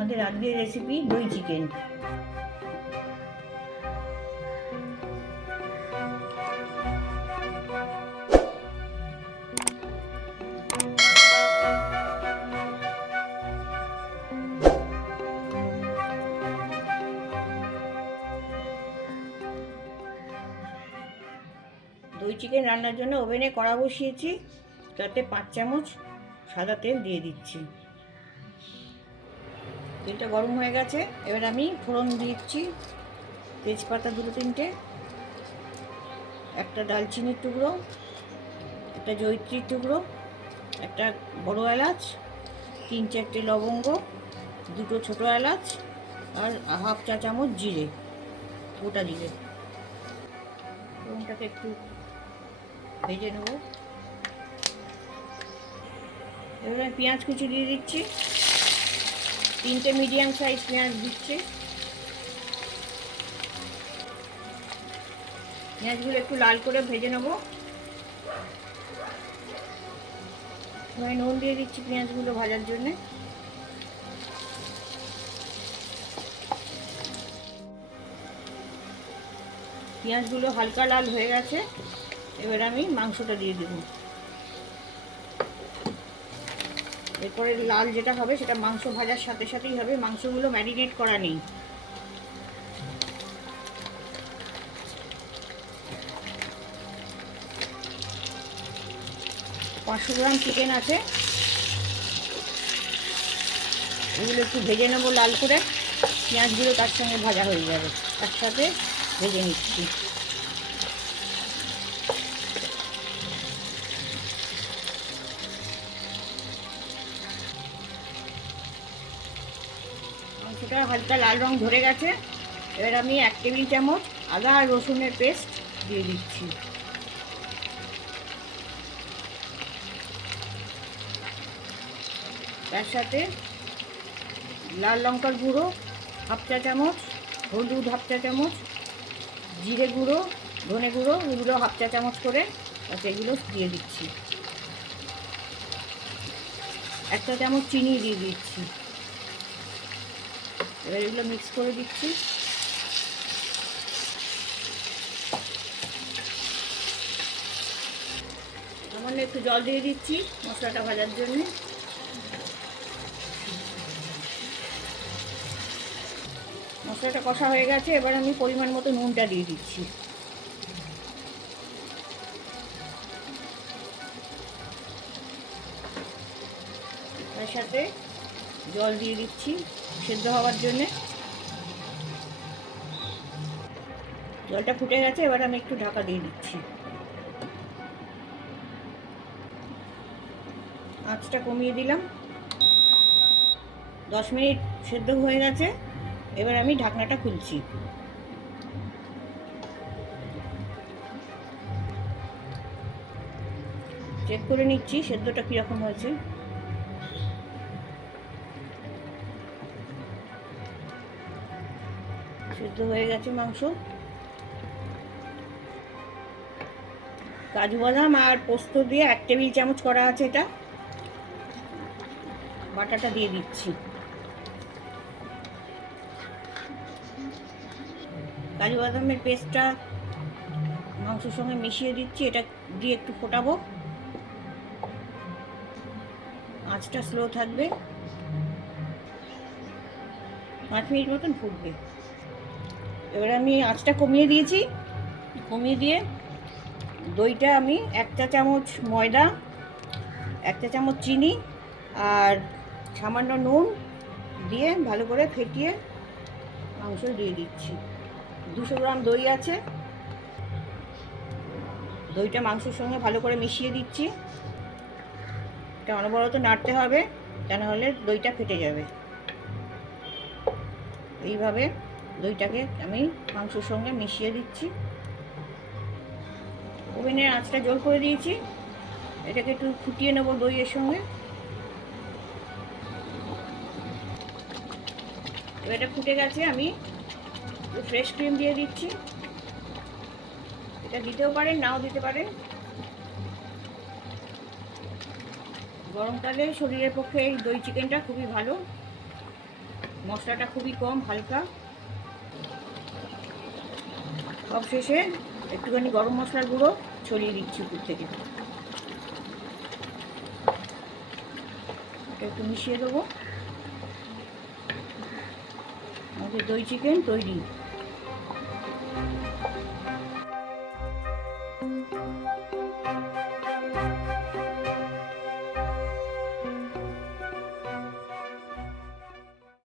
আমাদের আজকের রেসিপি দই চিকেন। দই চিকেন রান্নার জন্য ওভেনে কড়া বসিয়েছি, তাতে 5 চামচ সাদা তেল দিয়ে দিচ্ছি। তেলটা গরম হয়ে গেছে, এবার আমি ফোড়ন দিচ্ছি। তেজপাতা 2-3টে, একটা দালচিনির টুকরো, একটা জয়িত্রীর টুকরো, একটা বড় এলাচ, 3-4টে লবঙ্গ, 2টো ছোটো এলাচ আর 1/2 চা চামচ জিরে, গোটা জিরে। ফোড়নটাকে একটু ভেজে নেব। এবার আমি পেঁয়াজ কুচি দিয়ে দিচ্ছি, 3টে মিডিয়াম সাইজ পেঁয়াজ দিচ্ছি। পেঁয়াজগুলো একটু লাল করে ভেজে নেব। আমি নুন দিয়ে দিচ্ছি পেঁয়াজগুলো ভাজার জন্যে। পেঁয়াজগুলো হালকা লাল হয়ে গেছে, এবার আমি মাংসটা দিয়ে দেব। এরপরে লাল যেটা হবে সেটা মাংস ভাজার সাথে সাথেই হবে, মাংসগুলো ম্যারিনেট করা নেই। পাঁচশো গ্রাম চিকেন আছে, এগুলো একটু ভেজে নেবো লাল করে। পেঁয়াজগুলো তার সঙ্গে ভাজা হয়ে যাবে, তার সাথে ভেজে নিচ্ছি। মাংসটা হালকা লাল রং ধরে গেছে, এবার আমি 1 টেবিল চামচ আদা আর রসুনের পেস্ট দিয়ে দিচ্ছি। তার সাথে লাল লঙ্কার গুঁড়ো 1/2 চা চামচ, হলুদ 1/2 চা চামচ, জিরে গুঁড়ো, ধনে গুঁড়ো এগুলো 1/2 চা চামচ করে এগুলো দিয়ে দিচ্ছি। 1 চা চামচ চিনি দিয়ে দিচ্ছি। এবার এগুলো মিক্স করে দিচ্ছি। সামান্য একটু জল দিয়ে দিচ্ছি মশলাটা ভাজার জন্য। মশলাটা কষা হয়ে গেছে, এবার আমি পরিমাণ মতো নুনটা দিয়ে দিচ্ছি। তার সাথে জল দিয়ে দিচ্ছি সেদ্ধ হওয়ার জন্যে। জলটা ফুটে গেছে, এবার আমি একটু ঢাকা দিয়ে দিচ্ছি। আঁচটা কমিয়ে দিলাম। 10 মিনিট সেদ্ধ হয়ে গেছে, এবার আমি ঢাকনাটা খুলছি। চেক করে নিচ্ছি সেদ্ধটা কীরকম হয়েছে। সেদ্ধ হয়ে গেছে মাংস। কাজু বাদাম আর পোস্ত দিয়ে 1 টেবিল চামচ করা আছে, এটা বাটাটা দিয়ে দিচ্ছি। কাজু বাদামের পেস্টটা মাংসের সঙ্গে মিশিয়ে দিচ্ছি, এটা দিয়ে একটু ফোটাবো। আঁচটা স্লো থাকবে, 5 মিনিট মতন ফুটবে। এবার আমি আঁচটা কমিয়ে দিয়েছি, কমিয়ে দিয়ে দইটা আমি 1 চা চামচ ময়দা, 1 চা চামচ চিনি আর সামান্য নুন দিয়ে ভালো করে ফেটিয়ে মাংস দিয়ে দিচ্ছি। 200 গ্রাম দই আছে, দইটা মাংসের সঙ্গে ভালো করে মিশিয়ে দিচ্ছি। এটা অনবরত নাড়তে হবে, তা নাহলে দইটা ফেটে যাবে। এইভাবে দইটাকে আমি মাংসের সঙ্গে মিশিয়ে দিচ্ছি। ওভেনের আঁচটা জোর করে দিয়েছি, এটাকে একটু ফুটিয়ে নেবো দইয়ের সঙ্গে। এবার এটা ফুটে গেছে, আমি ফ্রেশ ক্রিম দিয়ে দিচ্ছি। এটা দিতেও পারেন, নাও দিতে পারেন। গরমকালে শরীরের পক্ষে এই দই চিকেনটা খুবই ভালো। মশলাটা খুবই কম, হালকা। সব শেষে একটুখানি গরম মশলার গুঁড়ো ছড়িয়ে দিচ্ছি উপর থেকে। এটা একটু মিশিয়ে দেবো। আমাদের দই চিকেন তৈরি।